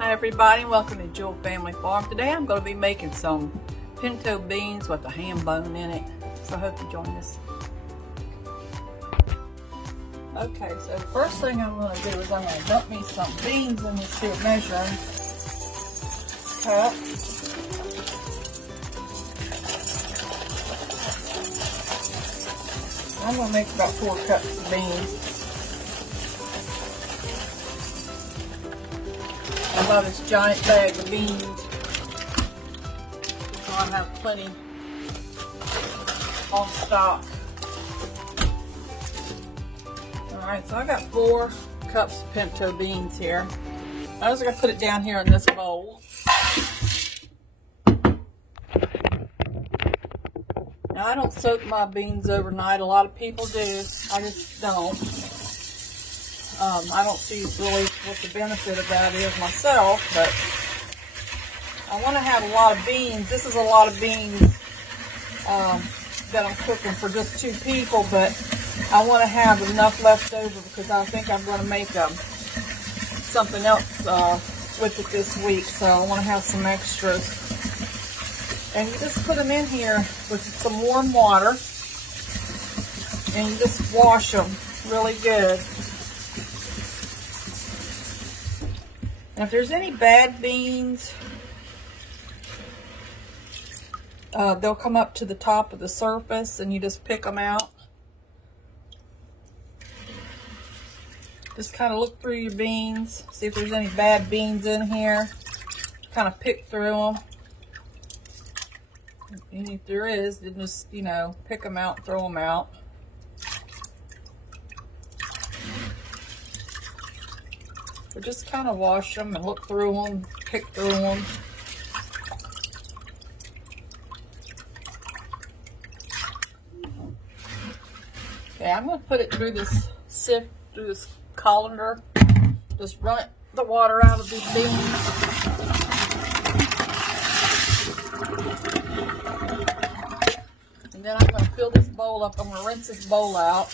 Hi everybody, welcome to Jewel Family Farm. Today I'm going to be making some pinto beans with a ham bone in it. So I hope you join us. Okay, so the first thing I'm going to do is I'm going to dump me some beans in this here measuring cup. I'm going to make about 4 cups of beans. I bought this giant bag of beans, so I have plenty on stock. Alright, so I got 4 cups of pinto beans here. I was going to put it down here in this bowl. Now I don't soak my beans overnight. A lot of people do. I just don't. I don't see really what the benefit of that is myself, but I want to have a lot of beans. This is a lot of beans that I'm cooking for just 2 people, but I want to have enough left over because I think I'm going to make something else with it this week, so I want to have some extras. And you just put them in here with some warm water, and you just wash them really good. And if there's any bad beans, they'll come up to the top of the surface and you just pick them out. Just kind of look through your beans, see if there's any bad beans in here. Kind of pick through them. And if there is, then just, pick them out, throw them out. But just kind of wash them and look through them, pick through them. Okay, I'm going to put it through this sift, through this colander. Just run the water out of these beans. And then I'm going to fill this bowl up. I'm going to rinse this bowl out.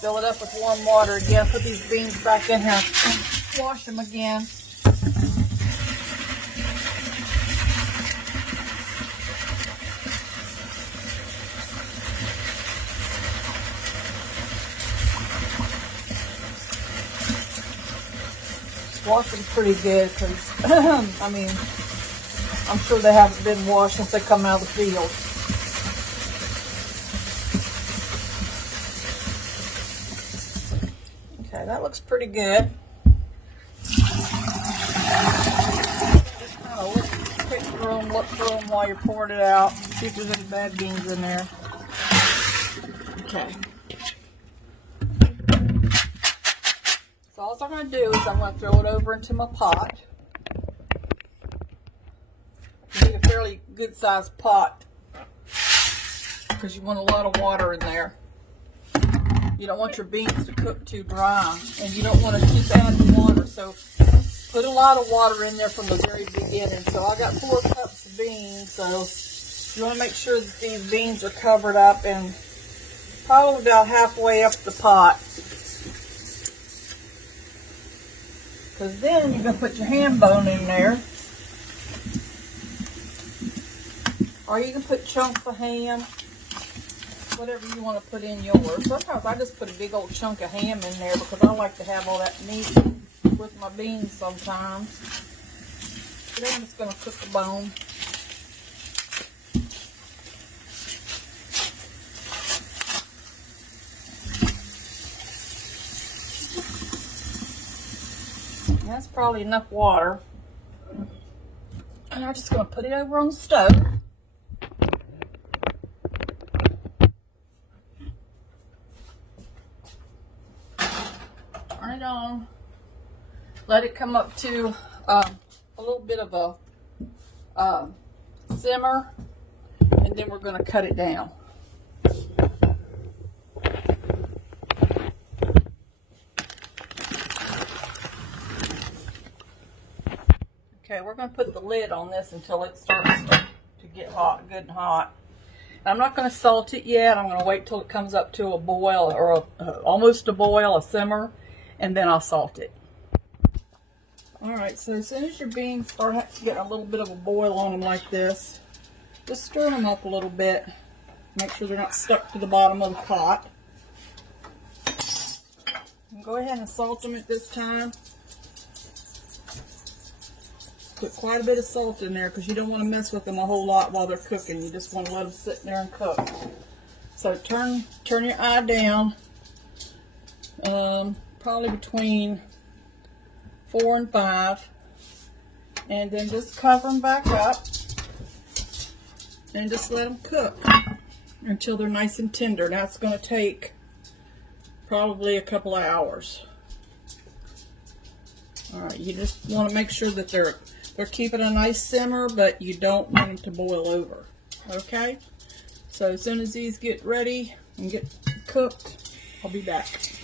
Fill it up with warm water again. Put these beans back in here and wash them again. Just wash them pretty good because, I mean, I'm sure they haven't been washed since they come out of the field. Okay, that looks pretty good. Just kind of pick through them, look through them while you're pouring it out. See if there's any bad beans in there. Okay. So all I'm going to do is I'm going to throw it over into my pot. You need a fairly good sized pot because you want a lot of water in there. You don't want your beans to cook too dry, and you don't want to keep adding water, so put a lot of water in there from the very beginning. So I got 4 cups of beans, so you want to make sure that these beans are covered up and probably about halfway up the pot. Because then you're going to put your ham bone in there. Or you can put chunks of ham. Whatever you want to put in yours. Sometimes I just put a big old chunk of ham in there because I like to have all that meat with my beans sometimes. So then I'm just going to cook the bone. And that's probably enough water. And I'm just going to put it over on the stove. Turn it on, let it come up to a little bit of a simmer, and then we're going to cut it down. Okay, we're going to put the lid on this until it starts to get hot, good and hot. I'm not going to salt it yet. I'm going to wait till it comes up to a boil, or almost a boil, a simmer, and then I'll salt it. Alright, so as soon as your beans start getting a little bit of a boil on them like this, just stir them up a little bit. Make sure they're not stuck to the bottom of the pot. And go ahead and salt them at this time. Put quite a bit of salt in there because you don't want to mess with them a whole lot while they're cooking. You just want to let them sit there and cook. So turn your eye down, probably between 4 and 5, and then just cover them back up and just let them cook until they're nice and tender. That's going to take probably a couple of hours. All right, you just want to make sure that they're keeping a nice simmer, but you don't want them to boil over. Okay, so as soon as these get ready and get cooked, I'll be back.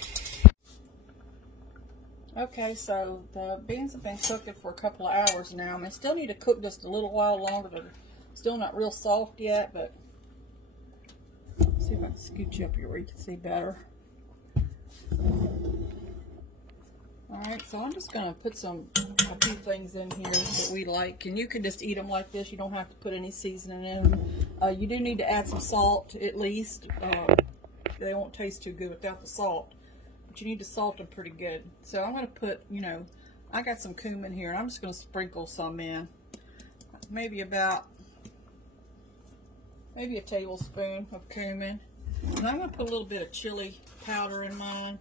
Okay, so the beans have been cooking for a couple of hours now. They still need to cook just a little while longer. They're still not real soft yet, but let's see if I can scooch you up here where you can see better. Alright, so I'm just going to put a few things in here that we like. And you can just eat them like this. You don't have to put any seasoning in them. You do need to add some salt at least. They won't taste too good without the salt. But you need to salt them pretty good. So I'm going to put, I got some cumin here. And I'm just going to sprinkle some in. Maybe a tablespoon of cumin. And I'm going to put a little bit of chili powder in mine.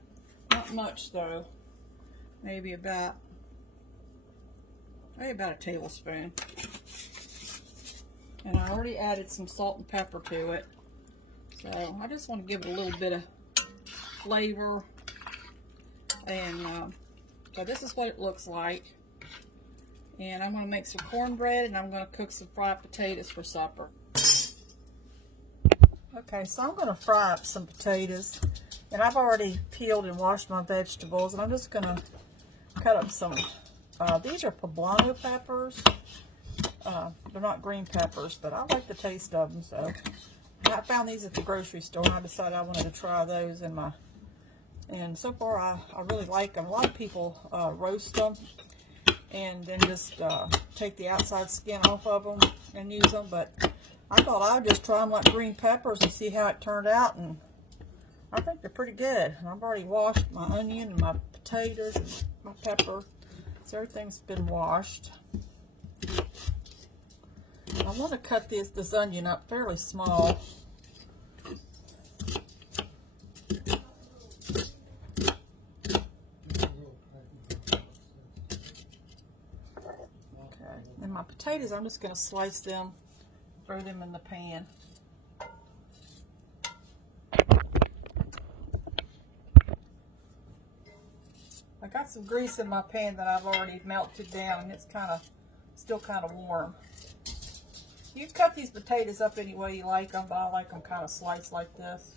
Not much though. Maybe about a tablespoon. And I already added some salt and pepper to it. So I just want to give it a little bit of flavor. And so this is what it looks like. And I'm going to make some cornbread, and I'm going to cook some fried potatoes for supper. Okay, so I'm going to fry up some potatoes. And I've already peeled and washed my vegetables, and I'm just going to cut up some, these are poblano peppers. They're not green peppers, but I like the taste of them, so I found these at the grocery store, and I decided I wanted to try those and so far I really like them. A lot of people roast them and then just take the outside skin off of them and use them, but I thought I would just try them like green peppers and see how it turned out, and I think they're pretty good. And I've already washed my onion and my potatoes and my pepper, so everything's been washed. I want to cut this onion up fairly small. Okay, and my potatoes, I'm just going to slice them, throw them in the pan. I got some grease in my pan that I've already melted down, and it's still kind of warm. You can cut these potatoes up any way you like them, but I like them kind of sliced like this.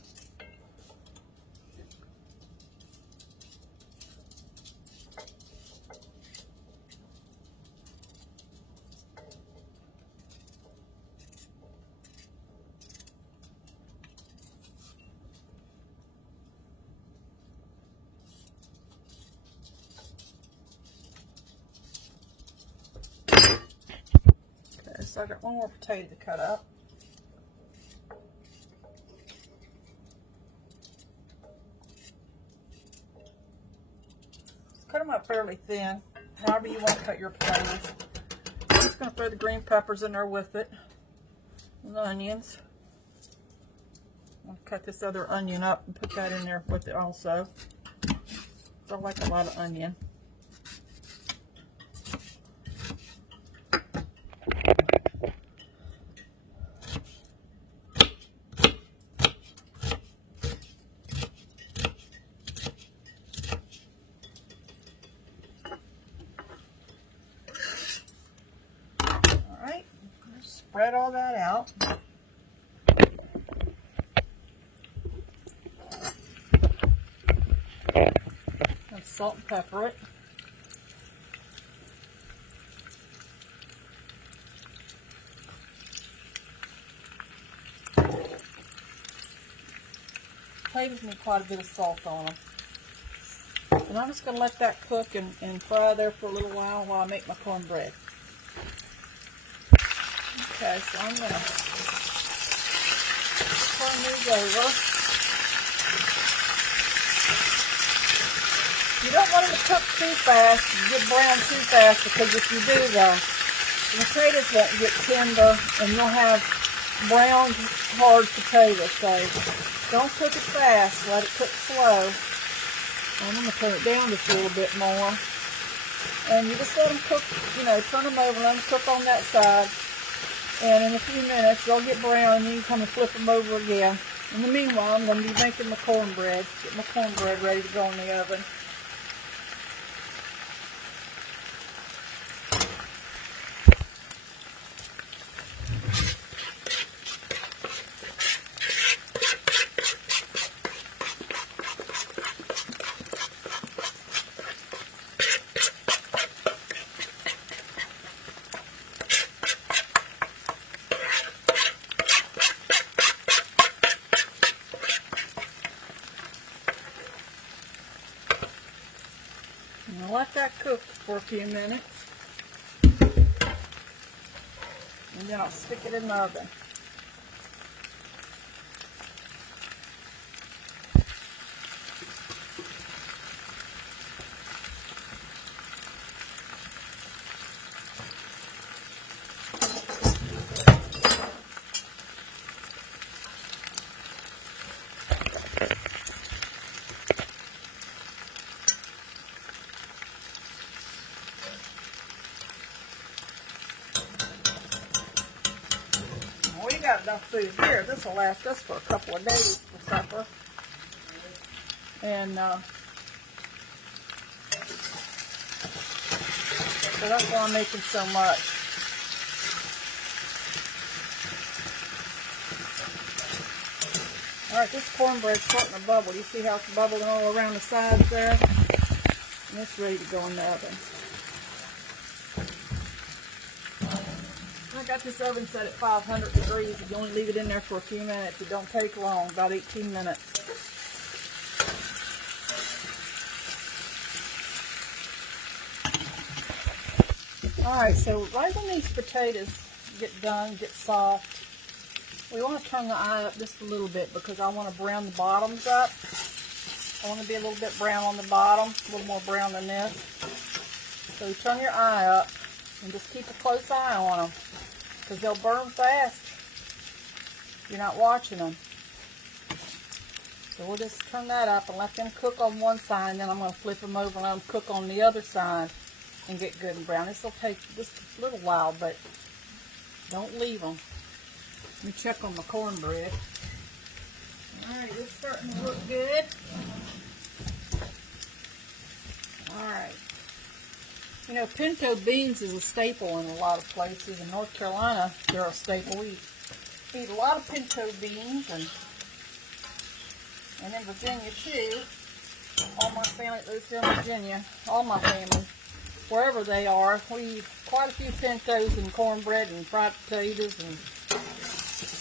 So I got one more potato to cut up. Just cut them up fairly thin, however you want to cut your potatoes. I'm just going to throw the green peppers in there with it, and the onions. I'll cut this other onion up and put that in there with it also. So I like a lot of onion. Spread all that out. And salt and pepper it. Potatoes need quite a bit of salt on them. And And I'm just going to let that cook and fry there for a little while I make my cornbread. Okay, so I'm going to turn these over. You don't want them to cook too fast, get brown too fast, because if you do, the potatoes won't get tender, and you'll have brown, hard potatoes. So don't cook it fast, let it cook slow. I'm going to turn it down just a little bit more. And you just let them cook, you know, turn them over, let them cook on that side. And in a few minutes, they'll get brown, and you can come and flip them over again. In the meanwhile, I'm going to be making my cornbread. Get my cornbread ready to go in the oven. And let that cook for a few minutes, and then I'll stick it in the oven. We got enough food here. This will last us for a couple of days for supper. And so that's why I'm making so much. Alright, this cornbread's starting to bubble. You see how it's bubbling all around the sides there? And it's ready to go in the oven. I got this oven set at 500 degrees. You only leave it in there for a few minutes. It don't take long, about 18 minutes. Alright, so right when these potatoes get done, get soft, we want to turn the eye up just a little bit because I want to brown the bottoms up. I want to be a little bit brown on the bottom, a little more brown than this. So you turn your eye up and just keep a close eye on them, because they'll burn fast if you're not watching them. So we'll just turn that up and let them cook on one side, and then I'm going to flip them over and let them cook on the other side and get good and brown. This will take just a little while, but don't leave them. Let me check on my cornbread. Alright, it's starting to look good. Alright. You know, pinto beans is a staple in a lot of places. In North Carolina, they're a staple. We eat a lot of pinto beans, and in Virginia too. All my family lives in Virginia. All my family, wherever they are, we eat quite a few pintos and cornbread and fried potatoes and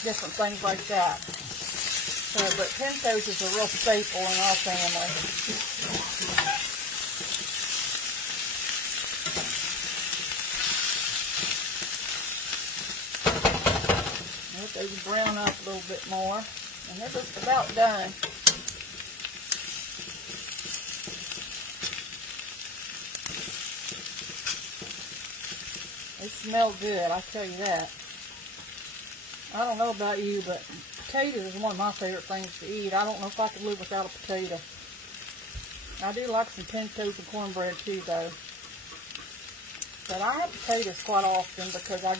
different things like that. So, but pintos is a real staple in our family. Let those brown up a little bit more, and they're just about done. They smell good, I tell you that. I don't know about you, but potatoes is one of my favorite things to eat. I don't know if I could live without a potato. I do like some pintos and cornbread too, though. But I have potatoes quite often because I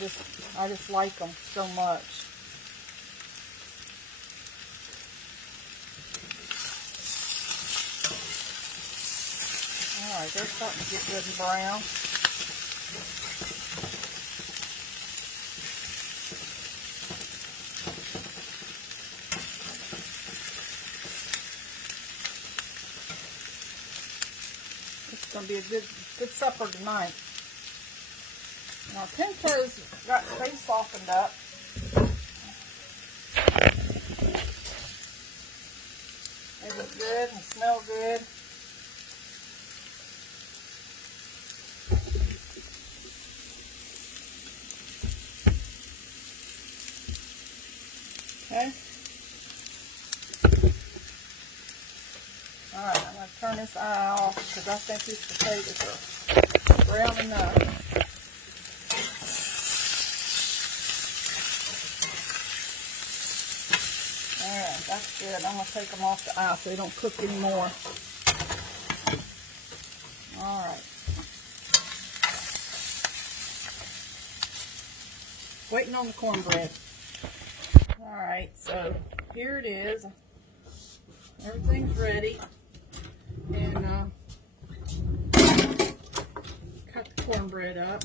just like them so much. Alright, they're starting to get good and brown. It's going to be a good supper tonight. Now, pintos, they softened up. They look good and smell good. because I think these potatoes are brown enough. Alright, that's good. I'm going to take them off the ice so they don't cook anymore. Alright. Waiting on the cornbread. Alright, so here it is. Everything's ready. And cut the cornbread up.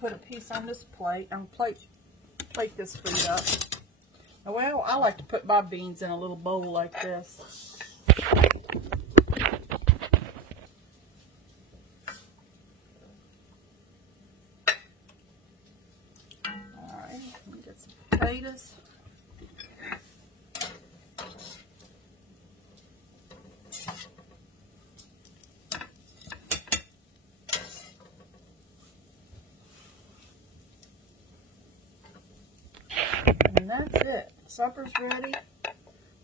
Put a piece on this plate and plate this food up. Well, I like to put my beans in a little bowl like this. Alright, let me get some potatoes. And that's it. Supper's ready.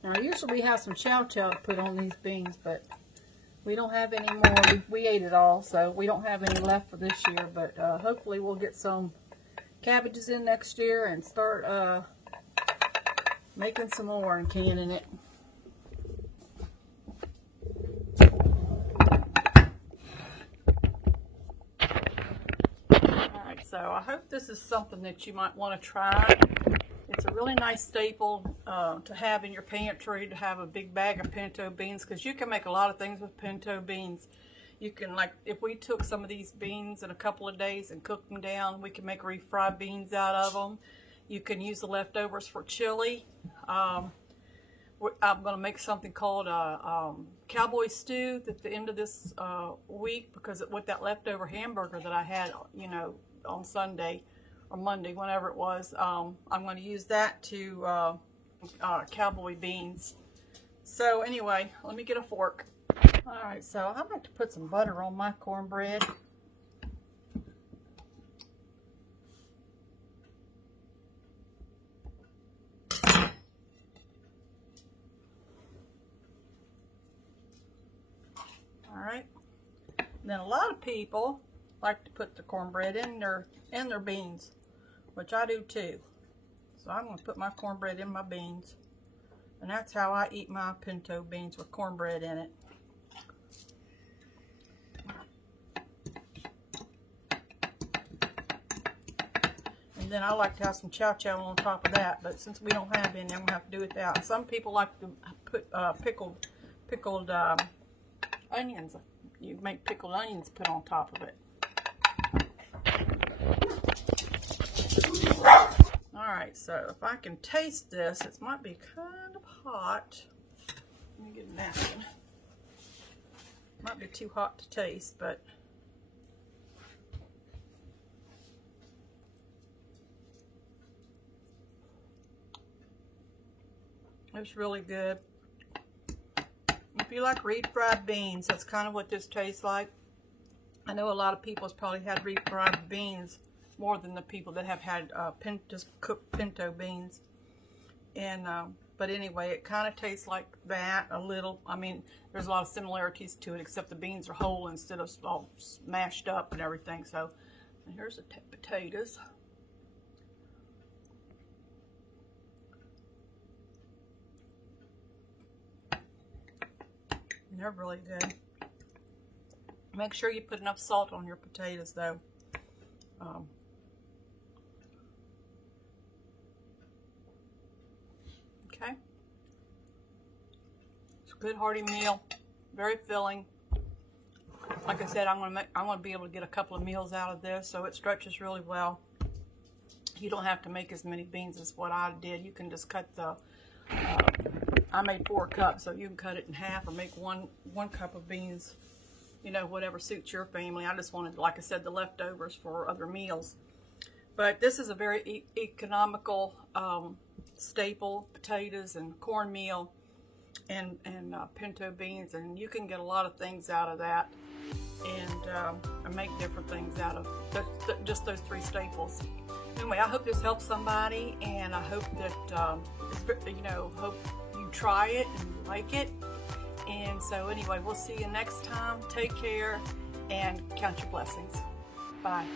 Now, usually we have some chow chow to put on these beans, but we don't have any more. We ate it all, so we don't have any left for this year. But hopefully we'll get some cabbages in next year and start making some more and canning it. Alright, so I hope this is something that you might want to try. It's a really nice staple to have in your pantry, to have a big bag of pinto beans, because you can make a lot of things with pinto beans. You can, like, if we took some of these beans in a couple of days and cooked them down, we can make refried beans out of them. You can use the leftovers for chili. I'm going to make something called a cowboy stew at the end of this week, because with that leftover hamburger that I had, you know, on Sunday or Monday, whenever it was, I'm going to use that to cowboy beans. So anyway, let me get a fork. Alright, so I like to put some butter on my cornbread. Alright, then a lot of people like to put the cornbread in their beans, which I do too. So I'm going to put my cornbread in my beans, and that's how I eat my pinto beans, with cornbread in it. And then I like to have some chow chow on top of that, but since we don't have any, I'm going to have to do it without. Some people like to put pickled onions. You make pickled onions put on top of it. Alright, so if I can taste this, it might be kind of hot. Let me get a napkin. Might be too hot to taste, but it's really good. If you like refried beans, that's kind of what this tastes like. I know a lot of people have probably had refried beans more than the people that have had just cooked pinto beans. And but anyway, it kind of tastes like that a little. I mean, there's a lot of similarities to it, except the beans are whole instead of all smashed up and everything. So here's the potatoes. And they're really good. Make sure you put enough salt on your potatoes, though. Okay. It's a good hearty meal, very filling. Like I said, I'm gonna be able to get a couple of meals out of this, so it stretches really well. You don't have to make as many beans as what I did. You can just cut the. I made 4 cups, so you can cut it in half or make one cup of beans. You know, whatever suits your family. I just wanted, like I said, the leftovers for other meals. But this is a very economical staple, potatoes and cornmeal. and pinto beans, and you can get a lot of things out of that, and make different things out of just those 3 staples. Anyway, I hope this helps somebody, and I hope that hope you try it and like it. And so anyway, we'll see you next time. Take care and count your blessings. Bye.